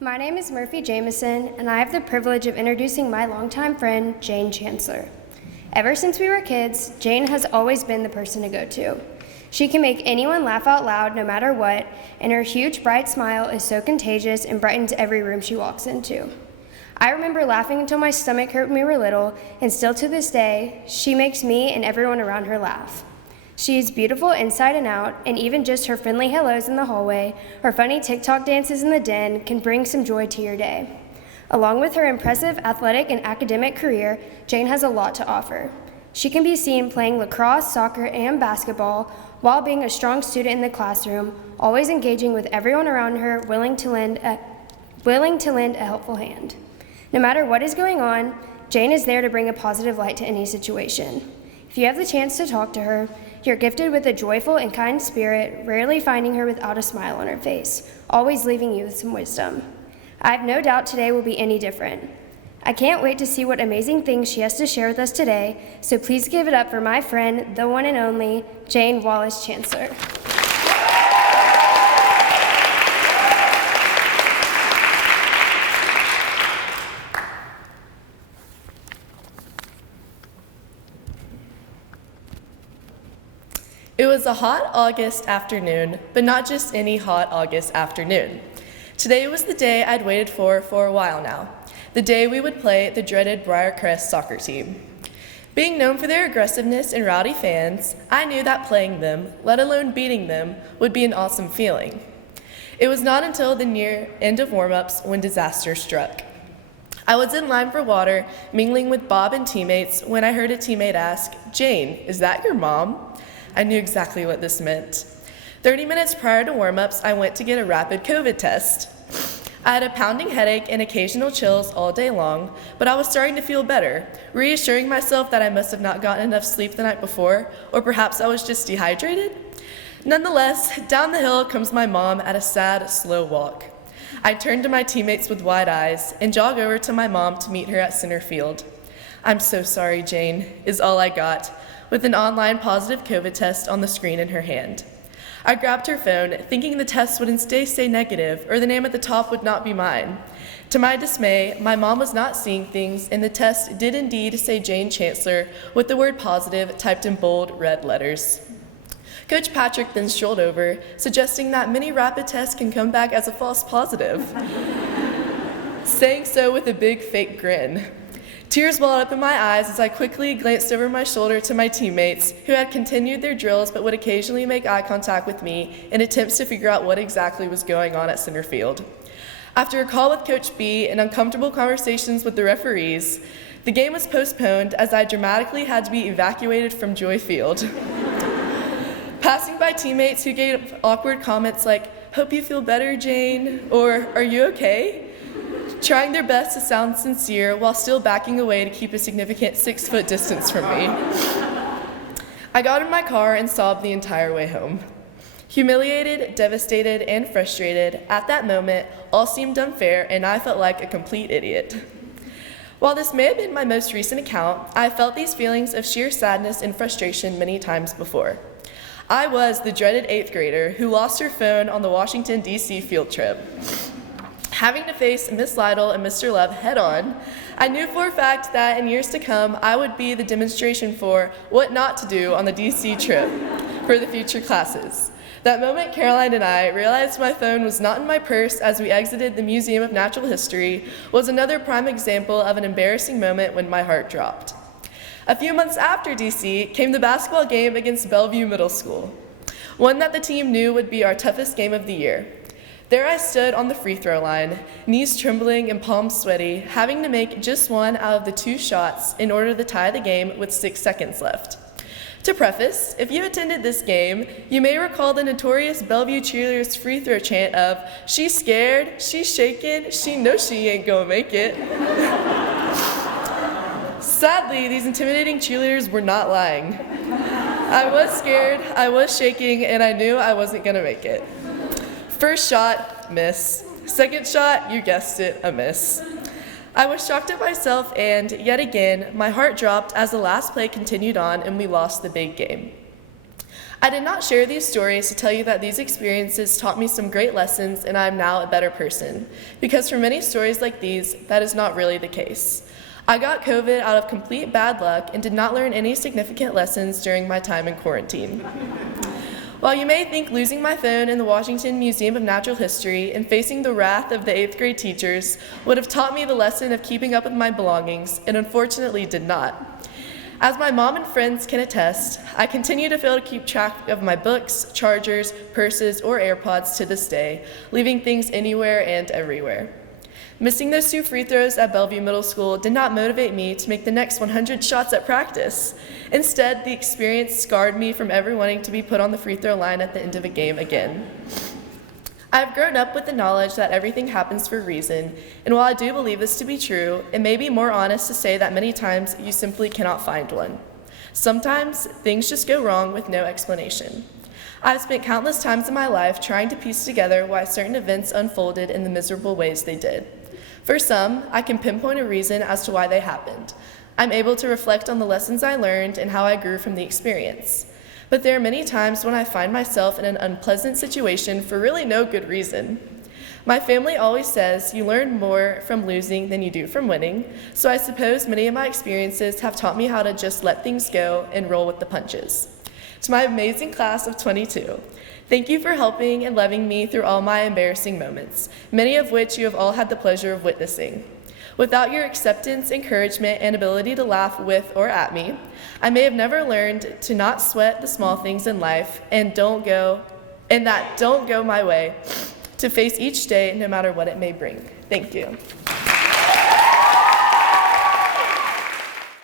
My name is Murphy Jameson, and I have the privilege of introducing my longtime friend, Jane Chancellor. Ever since we were kids, Jane has always been the person to go to. She can make anyone laugh out loud no matter what, and her huge, bright smile is so contagious and brightens every room she walks into. I remember laughing until my stomach hurt when we were little, and still to this day, she makes me and everyone around her laugh. She is beautiful inside and out, and even just her friendly hellos in the hallway or funny TikTok dances in the den can bring some joy to your day. Along with her impressive athletic and academic career, Jane has a lot to offer. She can be seen playing lacrosse, soccer, and basketball while being a strong student in the classroom, always engaging with everyone around her, willing to lend a helpful hand. No matter what is going on, Jane is there to bring a positive light to any situation. If you have the chance to talk to her, you're gifted with a joyful and kind spirit, rarely finding her without a smile on her face, always leaving you with some wisdom. I have no doubt today will be any different. I can't wait to see what amazing things she has to share with us today, so please give it up for my friend, the one and only, Jane Wallace Chancellor. It was a hot August afternoon, but not just any hot August afternoon. Today was the day I'd waited for a while now, the day we would play the dreaded Briarcrest soccer team. Being known for their aggressiveness and rowdy fans, I knew that playing them, let alone beating them, would be an awesome feeling. It was not until the near end of warm-ups when disaster struck. I was in line for water, mingling with Bob and teammates, when I heard a teammate ask, "Jane, is that your mom?" I knew exactly what this meant. 30 minutes prior to warm-ups, I went to get a rapid COVID test. I had a pounding headache and occasional chills all day long, but I was starting to feel better, reassuring myself that I must have not gotten enough sleep the night before, or perhaps I was just dehydrated. Nonetheless, down the hill comes my mom at a sad, slow walk. I turn to my teammates with wide eyes and jog over to my mom to meet her at center field. "I'm so sorry, Jane," is all I got, with an online positive COVID test on the screen in her hand. I grabbed her phone, thinking the test would instead say negative, or the name at the top would not be mine. To my dismay, my mom was not seeing things, and the test did indeed say Jane Chancellor, with the word positive typed in bold red letters. Coach Patrick then strolled over, suggesting that many rapid tests can come back as a false positive, saying so with a big fake grin. Tears welled up in my eyes as I quickly glanced over my shoulder to my teammates, who had continued their drills but would occasionally make eye contact with me in attempts to figure out what exactly was going on at center field. After a call with Coach B and uncomfortable conversations with the referees, the game was postponed as I dramatically had to be evacuated from Joy Field. Passing by teammates who gave awkward comments like, "Hope you feel better, Jane," or "Are you okay?" trying their best to sound sincere while still backing away to keep a significant 6-foot distance from me. I got in my car and sobbed the entire way home. Humiliated, devastated, and frustrated, at that moment, all seemed unfair and I felt like a complete idiot. While this may have been my most recent account, I felt these feelings of sheer sadness and frustration many times before. I was the dreaded 8th grader who lost her phone on the Washington, D.C. field trip. Having to face Miss Lytle and Mr. Love head-on, I knew for a fact that in years to come, I would be the demonstration for what not to do on the DC trip for the future classes. That moment, Caroline and I realized my phone was not in my purse as we exited the Museum of Natural History was another prime example of an embarrassing moment when my heart dropped. A few months after DC came the basketball game against Bellevue Middle School, one that the team knew would be our toughest game of the year. There I stood on the free throw line, knees trembling and palms sweaty, having to make just one out of the 2 shots in order to tie the game with 6 seconds left. To preface, if you attended this game, you may recall the notorious Bellevue cheerleaders' free throw chant of, "She's scared, she's shaking, she knows she ain't gonna make it." Sadly, these intimidating cheerleaders were not lying. I was scared, I was shaking, and I knew I wasn't gonna make it. First shot, miss. Second shot, you guessed it, a miss. I was shocked at myself and, yet again, my heart dropped as the last play continued on and we lost the big game. I did not share these stories to tell you that these experiences taught me some great lessons and I am now a better person, because for many stories like these, that is not really the case. I got COVID out of complete bad luck and did not learn any significant lessons during my time in quarantine. While you may think losing my phone in the Washington Museum of Natural History and facing the wrath of the 8th grade teachers would have taught me the lesson of keeping up with my belongings, it unfortunately did not. As my mom and friends can attest, I continue to fail to keep track of my books, chargers, purses, or AirPods to this day, leaving things anywhere and everywhere. Missing those 2 free throws at Bellevue Middle School did not motivate me to make the next 100 shots at practice. Instead, the experience scarred me from ever wanting to be put on the free throw line at the end of a game again. I have grown up with the knowledge that everything happens for a reason, and while I do believe this to be true, it may be more honest to say that many times you simply cannot find one. Sometimes things just go wrong with no explanation. I've spent countless times in my life trying to piece together why certain events unfolded in the miserable ways they did. For some, I can pinpoint a reason as to why they happened. I'm able to reflect on the lessons I learned and how I grew from the experience. But there are many times when I find myself in an unpleasant situation for really no good reason. My family always says you learn more from losing than you do from winning, so I suppose many of my experiences have taught me how to just let things go and roll with the punches. To my amazing class of 22, thank you for helping and loving me through all my embarrassing moments, many of which you have all had the pleasure of witnessing. Without your acceptance, encouragement, and ability to laugh with or at me, I may have never learned to not sweat the small things in life and that don't go my way, to face each day no matter what it may bring. Thank you.